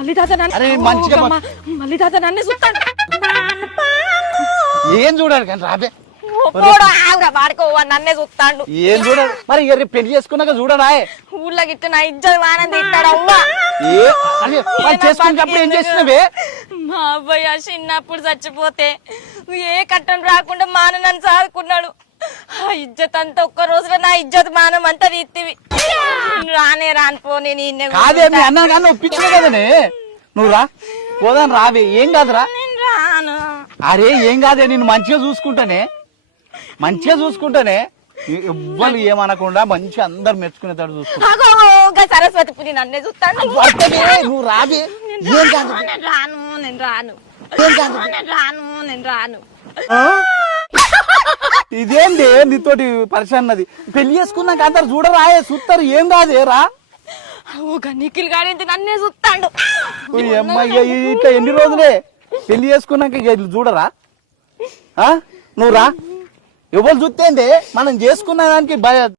మళ్ళీ తాత అరే మంచిగా మళ్ళీ తాత నన్ను చూస్తాడు. ఏం చూడాలి కానీ రాబే వాడుకో నన్నే చూస్తాడు. ఏం చూడాలి మరి ఇక రేపు పెళ్లి చేసుకున్నాక చూడరా ఊళ్ళో గిట్ట నా ఇజ్జత్ వానం తిట్టాడు అవ్వా. చేసుకున్నప్పుడు ఏం చేసినవే? మా అబ్బాయి చిన్నప్పుడు చచ్చిపోతే ఏ కట్టం రాకుండా మాన నన్ను సాదుకున్నాడు. ఆ ఇజ్జత్ అంతా ఒక్క రోజులో నా ఇజ్జత్ మానం అంతా తీతివి. రానే రానిపో నేను కాదే మీ అన్న కానీ ఒప్పించిన కదనే. నువ్వు రా పోదాను రావే. ఏం కాదురా. రాను. అరే ఏం కాదే నేను మంచిగా చూసుకుంటానే ఎవ్వరు ఏమనకుండా మంచిగా అందరు మెచ్చుకునేతాడు చూసుకుంటా. సరస్వతి పుని నన్నే చూస్తాను. నువ్వు రావే. ఏం కాదు నేను రాను. ఇదేంటి నీతోటి పరిచన్నది? పెళ్లి చేసుకున్నాక అందరు చూడరా చూస్తారు. ఏం కాదే రా. నిఖిల్ గాడి నన్నే చూస్తాడు. ఇట్లా ఎన్ని రోజులే పెళ్లి చేసుకున్నాక చూడరా? నువ్వు రా. ఎవరు చూస్తేందే మనం చేసుకున్న దానికి